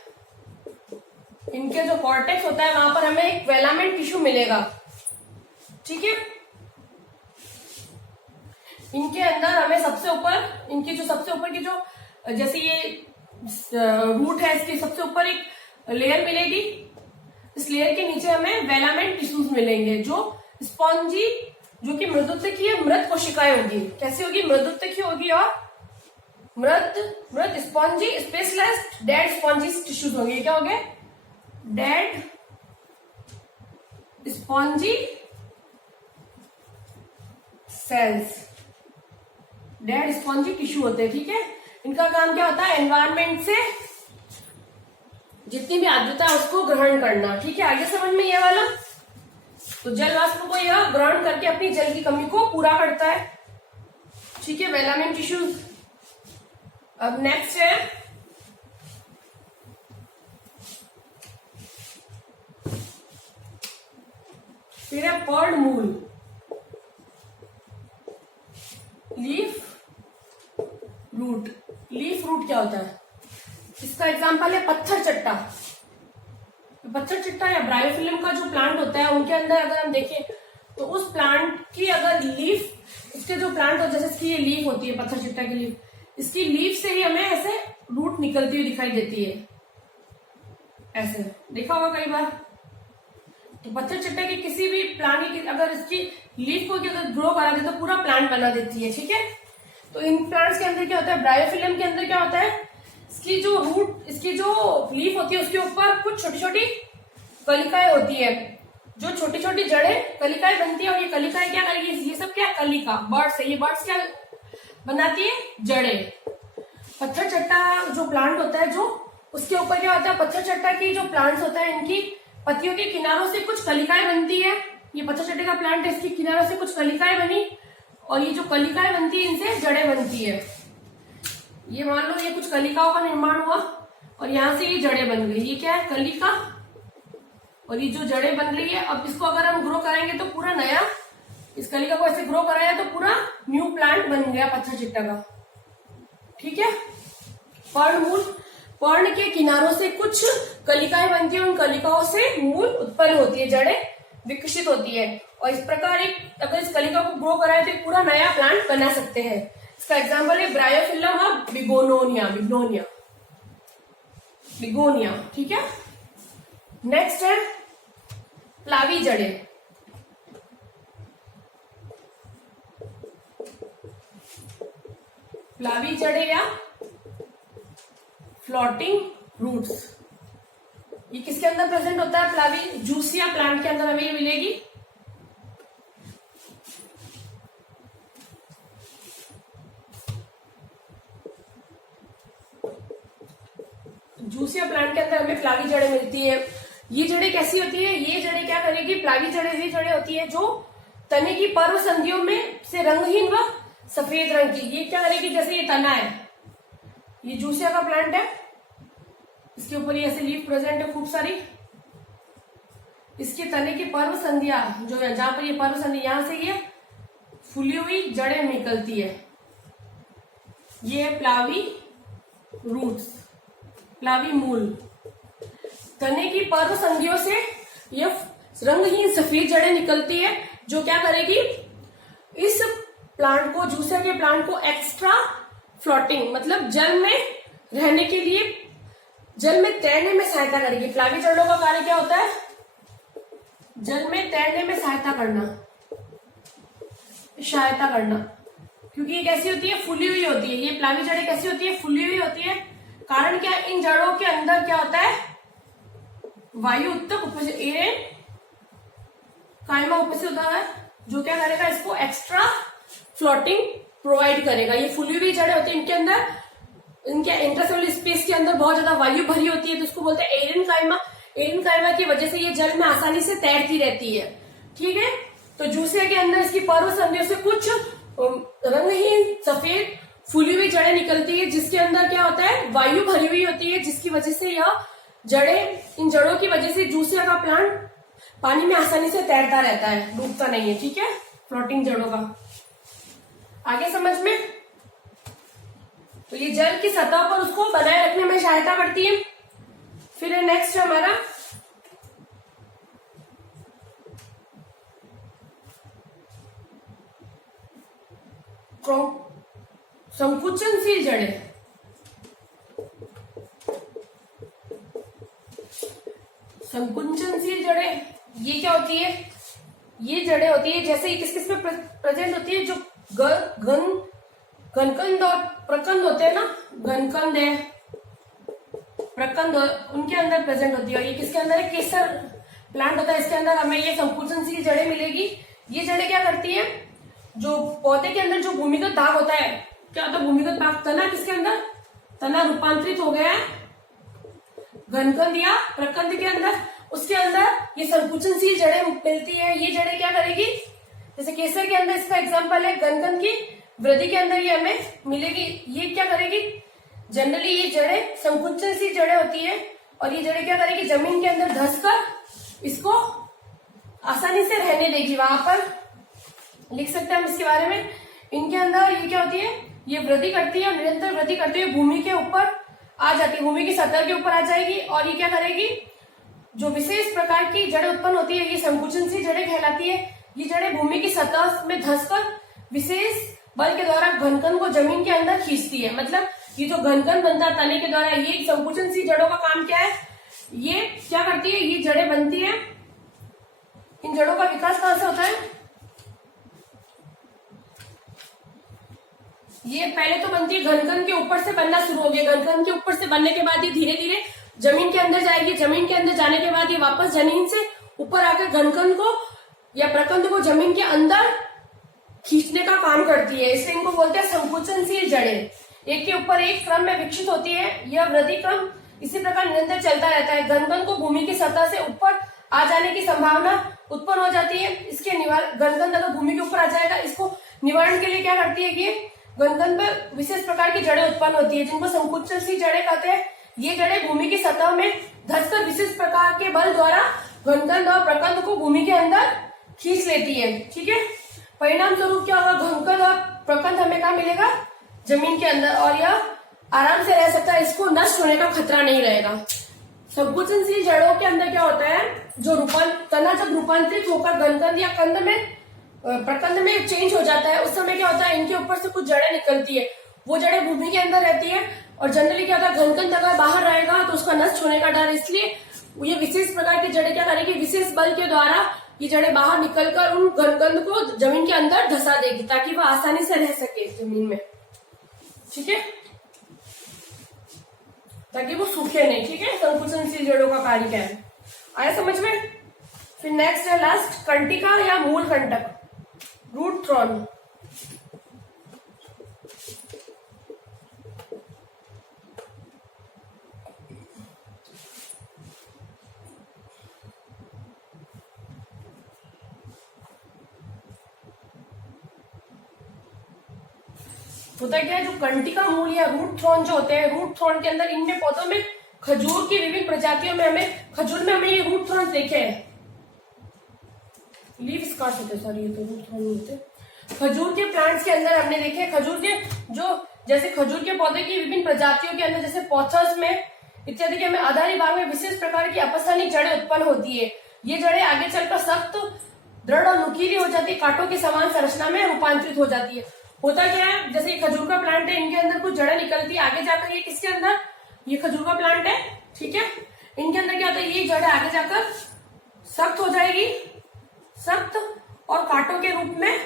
इनके जो कॉर्टेक्स होता है वहां पर हमें एक वेलामेंट टिश्यू मिलेगा। ठीक है, इनके अंदर हमें सबसे ऊपर, इनकी जो सबसे ऊपर की जो, जैसे ये रूट है, इसकी सबसे ऊपर एक लेयर मिलेगी, इस लेयर के नीचे हमें वेलामेंट टिश्यूज मिलेंगे जो स्पॉन्जी, जो कि मृदुत्तकीय मृत कोशिकाएं होगी। कैसी होगी, मृदुत्तकीय होगी और मृत spongy specialised dead spongy tissues होंगे। क्या होंगे, dead cells, dead spongy tissue होते हैं, ठीक है। इनका काम क्या होता है, एनवायरमेंट से जितनी भी आर्द्रता है उसको ग्रहण करना, ठीक है। आगे समझ में ये वाला, तो जल वाष्प को यह ग्रहण करके अपनी जल की कमी को पूरा करता है, ठीक है, वेलामेंट टिश्यूज। अब नेक्स्ट है फिर है पर्ड मूल, लीफ रूट। लीफ रूट क्या होता है, इसका एग्जांपल है पत्थर चट्टा। पत्थर चट्टा या ब्रायोफिल्म का जो प्लांट होता है उनके अंदर अगर हम देखें तो उस प्लांट की अगर लीफ, उसके जो प्लांट होता है जैसे इसकी ये लीफ होती है पत्थर चट्टा की लीफ, इसकी लीफ से ही हमें ऐसे रूट निकलती हुई दिखाई देती है, ऐसे देखा होगा कई बार। तो पत्थर चट्टा की किसी भी प्लांट की अगर इसकी लीफ को अगर ग्रो करा दे तो पूरा प्लांट बना देती है, ठीक है। तो इन प्लांट्स के अंदर क्या होता है, ब्रायोफिल्म के अंदर क्या होता है, इसकी जो रूट, इसकी जो लीफ होती है उसके ऊपर कुछ छोटी छोटी कलिकाएं होती है, जो छोटी छोटी जड़ें कलिकाएं बनती है। और ये कलिकाएं क्या करेगी, ये सब क्या कलिका, बर्ड्स है, ये बर्ड्स क्या बनाती है, जड़ें। पत्थर चट्टा जो प्लांट होता है जो उसके ऊपर क्या होता है, पत्थर चट्टा की जो प्लांट्स होता है इनकी पत्तियों के किनारों से कुछ कलिकाएं बनती है। ये पत्थर चट्टे का प्लांट है, इसके किनारों से कुछ कलिकाएं बनी और ये जो कलिकाएं बनती है इनसे जड़ें बनती है। ये मान लो ये कुछ कलिकाओं का निर्माण हुआ और यहाँ से ये जड़ें बन गई, ये क्या है, कलिका। और ये जो जड़ें बन रही है, अब इसको अगर हम ग्रो कराएंगे तो पूरा नया, इस कलिका को ऐसे ग्रो कराया तो पूरा न्यू प्लांट बन गया पत्थर चट्टा का, ठीक है। पर्णमूल, पर्ण के किनारों से कुछ कलिकाएं बनती है, उन कलिकाओं से मूल उत्पन्न होती है, जड़ें विकसित होती है। और इस प्रकार एक अगर इस कलिका को ग्रो कराए तो पूरा नया प्लांट बना सकते हैं। इसका एग्जाम्पल है ब्रायोफिल्लम और बिगोनिया, बिगोनिया, बिगोनिया, ठीक है। नेक्स्ट है प्लावी जड़ें। प्लावी जड़ें या फ्लोटिंग रूट्स, ये किसके अंदर प्रेजेंट होता है, प्लावी जूसिया प्लांट के अंदर हमें ये मिलेगी। जूसिया प्लांट के अंदर हमें प्लावी जड़ें मिलती है। ये जड़ें कैसी होती है, ये जड़ें क्या करेगी, प्लावी जड़ें ये जड़ें होती है जो तने की पर्व संधियों में से रंगहीन व सफेद रंग की, ये क्या करेगी, जैसे ये तना है, ये जूसिया का प्लांट है, इसके ऊपर ये ऐसे लीफ प्रेजेंट है खूब सारी, इसके तने की पर्व संधियां जो है, जहां पर ये पर्व संधि, यहां से ये फूली हुई जड़ें निकलती है, ये है प्लावी रूट्स, प्लावी मूल। तने की पर्व संधियों से यह रंगहीन सफेद जड़ें निकलती है जो क्या करेगी, इस प्लांट को, जूसिया के प्लांट को एक्स्ट्रा फ्लोटिंग मतलब जल में रहने के लिए, जल में तैरने में सहायता करेगी। प्लावी जड़ों का कार्य क्या होता है, जल में तैरने में सहायता करना, क्योंकि ये कैसी होती है, फूली हुई होती है। ये प्लावी जड़ें कैसी होती है, फूली हुई होती है। कारण क्या, इन जड़ों के अंदर क्या होता है, वायु उत्तक उपस्थित, एयर कायमा उपस्थित होता है, जो क्या करेगा, इसको एक्स्ट्रा फ्लोटिंग प्रोवाइड करेगा। ये फूली हुई जड़ें होती है, इनके अंदर, इनके इंट्रासेलुलर स्पेस के अंदर बहुत ज्यादा वायु भरी होती है, तो इसको बोलते हैं एरियन कायमा। एरियन कायमा की वजह से ये जल में आसानी से तैरती रहती है, ठीक है। तो जूसिया के अंदर इसकी पर्व संधियों से कुछ रंगहीन सफेद फूली हुई जड़ें निकलती है, जिसके अंदर क्या होता है, वायु भरी हुई होती है, जिसकी वजह से यह जड़ें, इन जड़ों की वजह से जूसिया का प्लांट पानी में आसानी से तैरता रहता है, डूबता नहीं है, ठीक है, फ्लोटिंग जड़ों का। आगे समझ में, तो ये जल की सतह पर उसको बनाए रखने में सहायता करती है। फिर नेक्स्ट हमारा संकुचनशील जड़ें। संकुचनशील जड़ें ये क्या होती है, ये जड़ें होती है, जैसे ये किस किस में प्रेजेंट होती है, जो घनकंद और प्रकंद होते हैं ना, घनकंद है, प्रकंद, उनके अंदर प्रेजेंट होती है। और ये किसके अंदर है, केसर प्लांट होता है, इसके अंदर हमें ये संकुचनशील जड़ें मिलेगी। ये जड़ें क्या करती है, जो पौधे के अंदर जो भूमिगत भाग होता है, क्या होता है भूमिगत भाग? तना किसके अंदर? तना रूपांतरित हो गया है घनकंद या प्रकंद के अंदर। उसके अंदर ये संकुचनशील जड़ें मिलती है। ये जड़ें क्या करेगी? जैसे केसर के अंदर इसका एग्जांपल है, घनकंद की वृद्धि के अंदर ये हमें मिलेगी। ये क्या करेगी? जनरली ये जड़ें संकुचनशील जड़ें होती है और ये जड़ें क्या करेगी? जमीन के अंदर धंसकर इसको आसानी से रहने देगी। वहां पर लिख सकते हैं हम इसके बारे में। इनके अंदर ये क्या होती है? ये वृद्धि करती है और निरंतर वृद्धि करते हुए भूमि के ऊपर आ जाती है, भूमि की सतह के ऊपर आ जाएगी और ये क्या करेगी? जो विशेष प्रकार की जड़ें उत्पन्न होती है ये संकुचनशील जड़ें कहलाती है। ये जड़ें भूमि की सतह में धंसकर विशेष बल के द्वारा घनकंद को जमीन के अंदर खींचती है। मतलब ये जो घनकंद बनता है तने के द्वारा, ये संकुचनशील जड़ों का काम क्या है? ये क्या करती है? ये जड़ें बनती है। इन जड़ों का विकास कहां से होता है? ये पहले तो बनती है घनकंद के ऊपर से बनना शुरू हो गया। घनकंद के ऊपर से बनने के बाद ये धीरे धीरे जमीन के अंदर जाएगी। जमीन के अंदर जाने के बाद ये वापस जमीन से ऊपर आकर घनकंद को या प्रकंद को जमीन के अंदर खींचने का काम करती है। इसलिए इनको बोलते हैं संकुचनशील जड़ें। एक के ऊपर एक क्रम में विकसित होती है। यह वृद्धि क्रम इसी प्रकार निरंतर चलता रहता है। घनकंद को भूमि की सतह से ऊपर आ जाने की संभावना उत्पन्न हो जाती है। इसके निवारण, घनकंद अगर भूमि के ऊपर आ जाएगा, इसको निवारण के लिए क्या करती है? ये घनकंद पर विशेष प्रकार की जड़ें उत्पन्न होती है जिनको संकुचनशील जड़ें कहते हैं। ये जड़ें भूमि की सतह में धंसकर विशेष प्रकार के बल द्वारा घनकंद और प्रकंद को भूमि के अंदर खींच लेती है। ठीक है, परिणाम स्वरूप क्या होगा? घनकंद और प्रकंद हमें कहाँ मिलेगा? जमीन के अंदर, और यह आराम से रह सकता है। इसको नष्ट होने का खतरा नहीं रहेगा। संकुचनशील जड़ों के अंदर क्या होता है? जो तना जब रूपांतरित होकर घनकंद या कंद में प्रकंद में चेंज हो जाता है, उस समय क्या होता है? इनके ऊपर से कुछ जड़ें निकलती है। वो जड़ें भूमि के अंदर रहती है और जनरली क्या होता है? घनकंद अगर बाहर रहेगा तो उसका नष्ट होने का डर, इसलिए ये विशेष प्रकार की जड़ें क्या करेगी? विशेष बल के द्वारा ये जड़ें बाहर निकलकर उन घनकंद को जमीन के अंदर धंसा देगी ताकि वह आसानी से रह सके जमीन में। ठीक है, ताकि वो सूखे नहीं। ठीक है, संकुचनशील जड़ों का कार्य क्या है? आया समझ में? फिर नेक्स्ट है लास्ट, कंटिका या मूल कंटक, रूट थ्रॉन। होता क्या है? जो कंटिका मूल या रूट थ्रॉन जो होते हैं, रूट थ्रॉन के अंदर इनमें पौधों में खजूर की विभिन्न प्रजातियों में खजूर में हमें ये रूट थ्रॉन देखे हैं। लीव स्कार्स होते, सॉरी ये तो रूट थ्रॉन नहीं होते। खजूर के प्लांट्स के अंदर हमने देखे खजूर के जो जैसे खजूर के पौधे की विभिन्न प्रजातियों के अंदर जैसे पॉथर्स में इत्यादि के हमें आधारी भाग में विशेष प्रकार की अपस्थानिक जड़ें उत्पन्न होती है। ये जड़ें आगे चलकर सख्त, दृढ़ और नुकीली हो जाती है, कांटों की समान संरचना में रूपांतरित हो जाती है। होता क्या है? जैसे ये खजूर का प्लांट है, इनके अंदर कुछ जड़ें निकलती है आगे जाकर। ये किसके अंदर? ये खजूर का प्लांट है। ठीक है, इनके अंदर क्या होता है? ये जड़ें आगे जाकर सख्त हो जाएगी, सख्त और कांटों के रूप में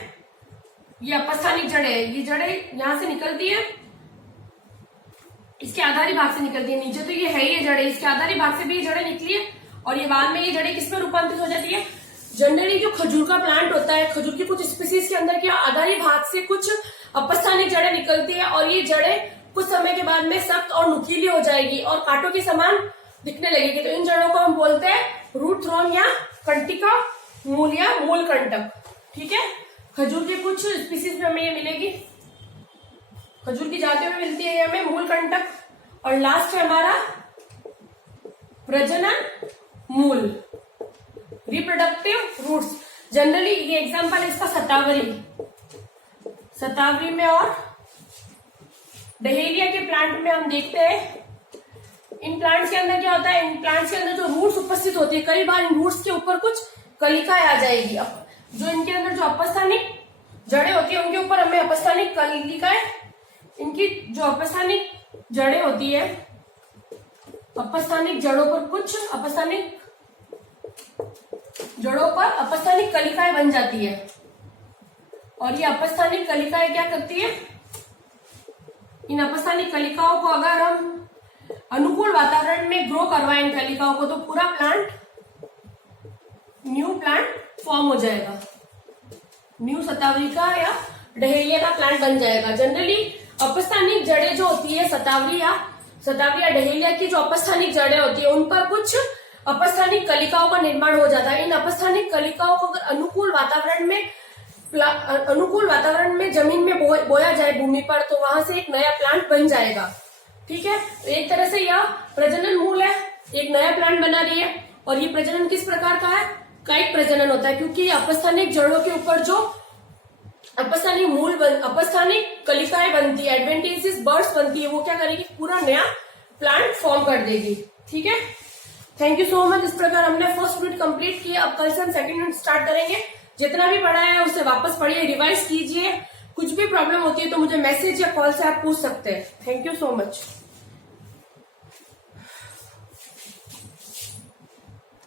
ये अपस्थानिक जड़ें, ये जड़ें यहां से निकलती है, इसके आधारी भाग से निकलती है। नीचे तो ये है ये जड़ें, इसके आधारी भाग से भी ये जड़ें निकली है और ये बाद में ये जड़ें किसमें रूपांतरित हो जाती है? जनरली जो खजूर का प्लांट होता है, खजूर की कुछ स्पीसीज के अंदर क्या आधारी भाग से कुछ अपस्थानिक जड़ें निकलती है और ये जड़ें कुछ समय के बाद में सख्त और नुकीली हो जाएगी और कांटों के समान दिखने लगेगी। तो इन जड़ों को हम बोलते हैं रूट थ्रॉन या कंटिका मूल या मूल कंटक। ठीक है, खजूर के कुछ स्पीसीज में हमें ये मिलेगी, खजूर की जातियों में मिलती है हमें मूल कंटक। और लास्ट है हमारा प्रजनन मूल, रिप्रोडक्टिव रूट्स। जनरली ये एग्जांपल है इसका शतावरी में और डहेलिया के प्लांट में हम देखते हैं। इन प्लांट्स के अंदर क्या होता है? इन प्लांट्स के अंदर जो रूट्स उपस्थित होती है, कई बार इन रूट्स के ऊपर कुछ कलिकाएं आ जाएगी। जो इनके अंदर जो अपस्थानिक जड़ें होती है उनके ऊपर हमें अपस्थानिक कलिकाएं, इनकी जो अपस्थानिक जड़ें होती है, अपस्थानिक जड़ों पर कुछ अपस्थानिक जड़ों पर अपस्थानिक कलिकाएं बन जाती है और ये अपस्थानिक कलिकाएं क्या करती है? इन अपस्थानिक कलिकाओं को अगर हम अनुकूल वातावरण में ग्रो करवाएं इन कलिकाओं को, तो पूरा प्लांट, न्यू प्लांट फॉर्म हो जाएगा। न्यू शतावरी का या डहेलिया का प्लांट बन जाएगा। जनरली अपस्थानिक जड़ें जो होती है शतावरी या डहेलिया की जो अपस्थानिक जड़ें होती है उन पर कुछ अपस्थानिक कलिकाओं का निर्माण हो जाता है। इन अपस्थानिक कलिकाओं को अगर अनुकूल वातावरण में जमीन में बोया जाए भूमि पर, तो वहां से एक नया प्लांट बन जाएगा। ठीक है, तो एक तरह से यह प्रजनन मूल है, एक नया प्लांट बना रही है। और ये प्रजनन किस प्रकार का है? कायिक प्रजनन होता है, क्योंकि अपस्थानिक जड़ों के ऊपर जो अपस्थानिक कलिकाएं बनती है, एडवेंटिशियस बर्ड्स बनती है, वो क्या करेगी? पूरा नया प्लांट फॉर्म कर देगी। ठीक है, थैंक यू सो मच। इस प्रकार हमने फर्स्ट यूनिट कंप्लीट किया। अब कल से हम सेकंड यूनिट स्टार्ट करेंगे। जितना भी पढ़ा है उसे वापस पढ़िए, रिवाइज कीजिए। कुछ भी प्रॉब्लम होती है तो मुझे मैसेज या कॉल से आप पूछ सकते हैं। Thank you so much.